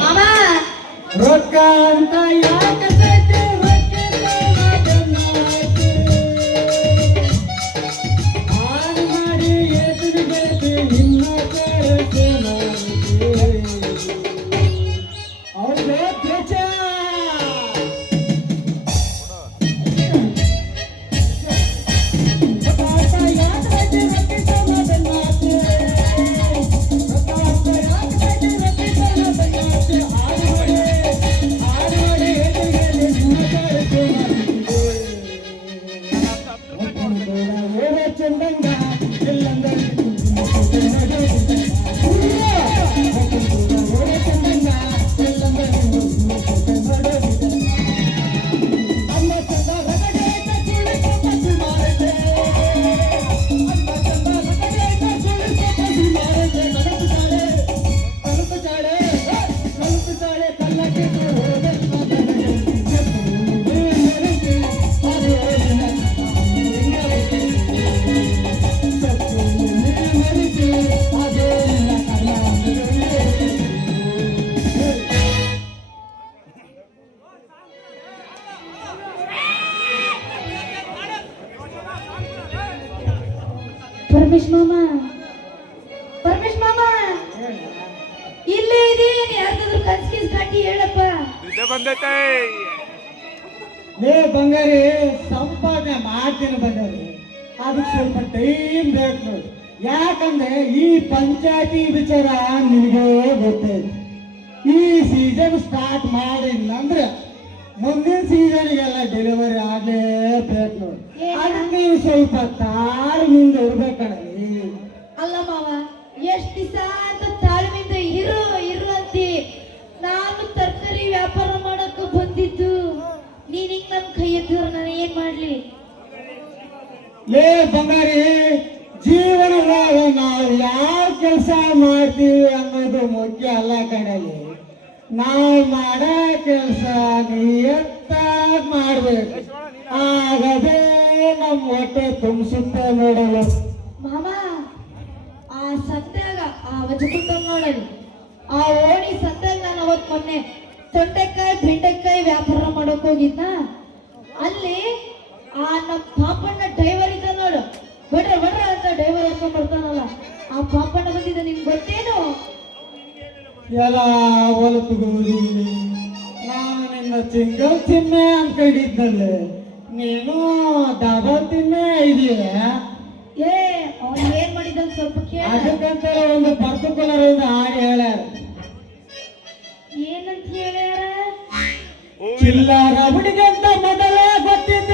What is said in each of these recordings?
ಮಾಮ ರೊಕ್ಕ ಅಂತ ಯಾಕೆ ಮಾಡಿ ಎದುರಿಗೆ ನಿನ್ನ ಪರಮೇಶ್ ಮಾಮ ಪರಮೇಶ್ ಮಾಮ ಇಲ್ಲೇ ಇದೆ ಯಾರ್ದಾದ್ರು ಕನ್ಸ್ಕಿಸ್ ಕಾಟಿ ಹೇಳಪ್ಪ ಲೇ ಬಂಗಾರಿ ಸಂಪಾದನೆ ಮಾಡ್ತೀನಿ ಬಂಗಾರಿ ಅದಕ್ಕೆ ಸ್ವಲ್ಪ ಟೈಮ್ ಬೇಕು ನೋಡಿ ಯಾಕಂದ್ರೆ ಈ ಪಂಚಾಯತಿ ವಿಚಾರ ನಿನಗೆ ಗೊತ್ತೈತಿ ಈ ಸೀಸನ್ ಸ್ಟಾರ್ಟ್ ಮಾಡಿಲ್ಲಂದ್ರೆ ಮುಂದಿನ ಸೀಸನ್ಗೆಲ್ಲ ಡೆಲಿವರಿ ಆಗಲೇಬೇಕು ನೋಡಿ ಅದಕ್ಕೆ ಸ್ವಲ್ಪ ತಾಳ್ಮೆಯಿಂದ ಇರ್ಬೇಕಣಿ ಅಲ್ಲ ಮಾವ ಎಷ್ಟ್ ದಿವಸ ಅಂತ ತಾಳ್ಮೆಯಿಂದ ಇರು ಅಂತಿ ನಾನು ತರಕಾರಿ ವ್ಯಾಪಾರ ಮಾಡಕ್ಕೆ ಬಂದಿದ್ದು ನೀನ್ ಹಿಂಗ್ ನನ್ ಕೈ ಎತ್ತಿದ್ರೆ ನಾನು ಏನ್ ಮಾಡ್ಲಿ ಲೇ ಬಂಗಾರಿ ಜೀವನದಾಗ ನಾವು ಯಾವ ಕೆಲಸ ಮಾಡ್ತೀವಿ ಅನ್ನೋದು ಮುಖ್ಯ ಅಲ್ಲ ಕಣಲಿ ನಾವು ಮಾಡೋ ಕೆಲಸ ನಿಯತ್ತಾಗಿ ಮಾಡ್ಬೇಕು ಆಗದೇ ನಮ್ಮ ಹೊಟ್ಟೆ ತುಂಬಿಸುತ್ತೆ ನೋಡಲು ಮಾಮ ಆ ಸಂತ್ಯಾಗ ಆ ವಜಕುಂಡ ನೋಡಲಿ ಆ ಓಣಿ ಸಂತ್ಯಾಗ ನಾನು ಅವತ್ ಮೊನ್ನೆ ತೊಂಡೆಕಾಯಿ ಬೆಂಡೆಕಾಯಿ ವ್ಯಾಪಾರ ಮಾಡಕ್ ಹೋಗಿದ್ನ ಅಲ್ಲಿ ಆ ನಮ್ಮ ಪಾಪಣ್ಣ ಡ್ರೈವರ್ ಇದ್ದ ನೋಡು ಬಡ್ರ ಅಂತ ಡ್ರೈವರ್ ಹಿಡ್ಕೊಂಡ್ ಬರ್ತಾನಲ್ಲ ಆ ಪಾಪಣ್ಣ ಬಂದಿದ್ದ ನಿಮ್ಗೆ ಗೊತ್ತೇನು ಎಲ್ಲ ಹೊಲತುಗೋದಿ ನಾನು ನಿನ್ನ ಸಿಂಗಲ್ ತಿಮ್ಮೆ ಅನ್ಕೊಂಡಿದ್ದಲ್ಲೇ ನೀನು ಡಬಲ್ ತಿಮ್ಮೆ ಇದೆಯಾ ಏ ಅವನು ಏನ್ ಮಾಡಿದ ಸ್ವಲ್ಪ ಕೇಳ ಅದಕ್ಕಂತಾರೆ ಒಂದು ಪರ್ಟಿಕ್ಯುಲರ್ ಒಂದು ಹಾಡು ಹೇಳ್ಯಾರ ಏನಂತ ಹೇಳ್ಯಾರ ಚಿಲ್ಲರ ಹುಡುಗಂತ ಮೊದಲೇ ಗೊತ್ತಿದ್ದ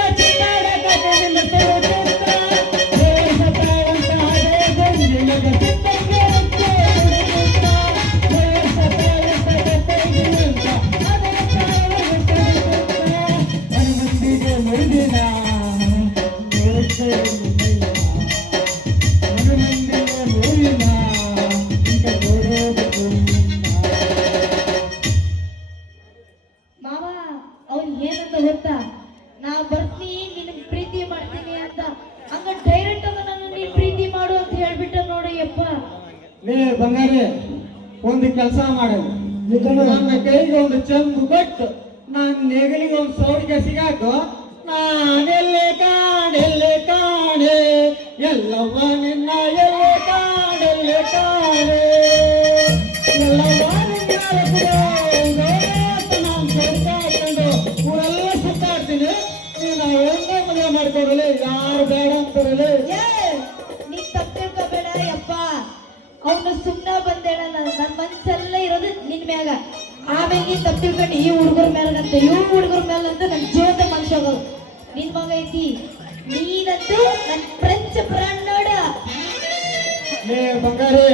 ಮಾವ ಅವ್ನು ಏನಂತ ಗೊತ್ತಾ ನಾ ಬರ್ತೀನಿ ನಿನ್ ಪ್ರೀತಿ ಮಾಡ್ತೀನಿ ಅಂತ ಹಂಗ ಡೈರೆಕ್ಟ್ ಆಗ ನಾನು ನೀನ್ ಪ್ರೀತಿ ಮಾಡು ಅಂತ ಹೇಳ್ಬಿಟ್ಟ ನೋಡಯ್ಯಪ್ಪ ಲೇ ಬಂಗಾರಿ ಒಂದು ಕೆಲಸ ಮಾಡೋದು ನನ್ನ ಕೈಗೆ ಒಂದು ಚೆಂಬು ಕೊಟ್ಟು ನನ್ನ ನೆಗಲಿಗೆ ಒಂದು ಸೌಡಿಗೆ ಸಿಗಾಕು ನಾನೆಲ್ಲೇ ಕಾಣೆ ಎಲ್ಲವ್ವ ನಿನ್ನ ಎಲ್ಲೇ ಕಾಣೆ ಎಲ್ಲವ್ವ ನಿನ್ನ ಊರೆಲ್ಲ ಸುತ್ತಾಡ್ತೀನಿ ನೀನು ಒಂದೇ ಮದುವೆ ಮಾಡ್ಕೊಡಲಿ ಯಾರು ಬೇಡ ಅಂತಾರಲಿ ನೀ ತಪ್ಪಿರ್ಕೋಬೇಡ ಯಪ್ಪ ಅವನು ಸುಮ್ಮನೆ ಬಂದೇಳ ನನ್ನ ಮನ್ಸೆಲ್ಲ ಇರೋದು ನಿನ್ ಮ್ಯಾಗ ಆಮೇಲೆ ನೀನ್ ತಪ್ಪಿರ್ಕೊಂಡು ಈ ಹುಡುಗರ ಮೇಲಂತ ಇವ್ ಹುಡುಗರ ಮೇಲಂತ ನನ್ನ ಜೀವದ ಮನುಷ್ಯ ಹೋಗೋದು ನಿನ್ ಮಗ ಐತಿ ನೀನಂತೂ ನನ್ನ ಫ್ರೆಂಚ್ ಬ್ರಾಂಡ್ ನೋಡ ಬಂಗಾರಿ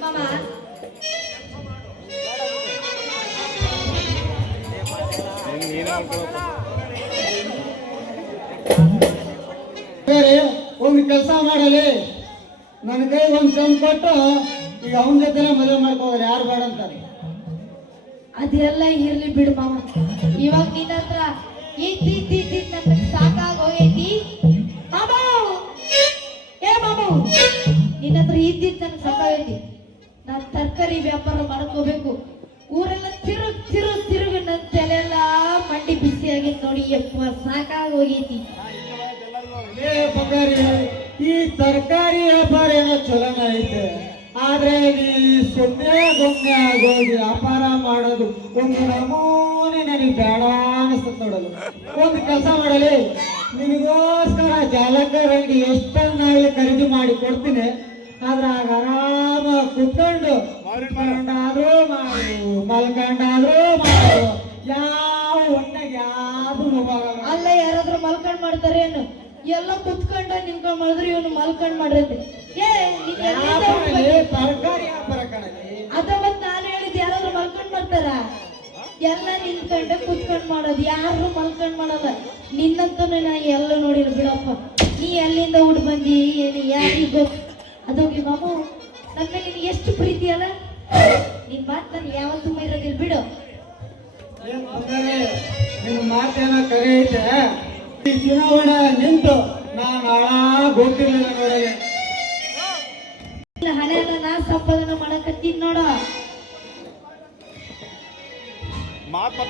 ಮಾಮ ಒಂದು ಕೆಲಸ ಮಾಡಲಿ ನನ್ನ ಕೈ ಒಂದು ಸಮ್ ಕೊಟ್ಟು ಈಗ ಅವನ ಜೊತೆ ಮದುವೆ ಮಾಡ್ಕೋದ್ರೆ ಯಾರು ಬೇಡ ಅಂತಾರೆ ಅದೆಲ್ಲ ಇರ್ಲಿ ಬಿಡು ಮಾಮ ಇವಾಗ ನಿನ್ನ ಹತ್ರ ನನ್ನ ಸಾಕಾಗ ಹೋಗೈತಿ ಮಾಮು ಏ ಮಾಮು ನಿನ್ನ ಹತ್ರ ಇದ್ದಿದ್ದು ನನಗೆ ಸಾಕಾಗೈತಿ ನಾನು ತರಕಾರಿ ವ್ಯಾಪಾರ ಮಾಡ್ಕೋಬೇಕು ಈ ತರಕಾರಿ ವ್ಯಾಪಾರ ಏನೋ ಚಲೋನ ಐತೆ, ಆದ್ರೆ ನೀ ಸುಮ್ಮನೆ ಗೊಮ್ಮೆ ಆಗೋಗಿ ವ್ಯಾಪಾರ ಮಾಡೋದು ಒಂದು ನಮೂನೆ ನನಗೆ ಬೇಡ ಅನಿಸ್ತದೆ ನೋಡಲು. ಒಂದು ಕೆಲಸ ಮಾಡಲಿ, ನಿನಗೋಸ್ಕರ ಜಾಲಕರ್ ಅಂಗಡಿ ಎಷ್ಟನ್ನಾಗಲಿ ಖರೀದಿ ಮಾಡಿ ಕೊಡ್ತೀನಿ. ಆದ್ರೆ ಆಗ ಆರಾಮ ಕುತ್ಕೊಂಡು ಮಲ್ಕೊಂಡಾದ್ರೂ ಮಾಡು, ಮಲ್ಕೊಂಡಾದ್ರೂ ಮಾಡು, ಯಾವ ಹೊಟ್ಟೆಗೆ ಯಾವ್ದು ನೋವಾಗಲ್ಲ. ಅಲ್ಲ ಯಾರಾದ್ರೂ ಮಲ್ಕೊಂಡ್ ಮಾಡ್ತಾರೇನು? ಎಲ್ಲ ಕುತ್ಕೊಂಡ ನಿಂತ್ಕೊಂಡ್ ಮಾಡಿದ್ರೆ ಇವನು ಮಲ್ಕೊಂಡ್ ಮಾಡ್ರೈತೆ. ಏ ನೀನ್ ಎಲ್ಲಿಂದ ಹುಟ್ಕೊಂಡೆ? ತರಕಾರಿ ವ್ಯಾಪಾರ ಕಣಲಿ. ಅದ ಮತ್ ನಾನು ಹೇಳಿದ್ ಯಾರಾದ್ರೂ ಮಲ್ಕೊಂಡ್ ಮಾಡ್ತಾರ? ಎಲ್ಲ ನಿಂತ್ಕೊಂಡೆ ಕುತ್ಕೊಂಡ್ ಮಾಡೋದು, ಯಾರು ಮಲ್ಕೊಂಡ್ ಮಾಡಲ್ಲ. ನಿನ್ನಂತೂ ನಾ ಎಲ್ಲ ನೋಡಿಲ್ಲ ಬಿಡಪ್ಪ. ನೀ ಎಲ್ಲಿಂದ ಹುಡ್ ಬಂದಿ ಏನು ಯಾರಿಗ್ ಗೊತ್ತು? ಅದೋಗಿ ಮಾಮು, ನನ್ನ ಮೇಲೆ ನಿನ್ಗೆ ಎಷ್ಟು ಪ್ರೀತಿ ಅಲ್ಲ? ನಿನ್ ಮಾತು ನಾನು ಯಾವತ್ತೂ ಮೈರೋದಿಲ್ಲ ಬಿಡು. ನಿನ್ನ ಮಾತೇನೋ ಕರೆ ಐತೆ. ಈ ಚುನಾವಣೆ ನಿಂತು ನಾನು ಹಾಳಾಗ್ ಹೋಗ್ತಿರ್ಲಿಲ್ಲ ನೋಡಗೆ. ಹಣೆನ ನಾ ಸಂಪಾದನೆ ಮಾಡಕತ್ತೀನಿ ನೋಡ. ಮಾತು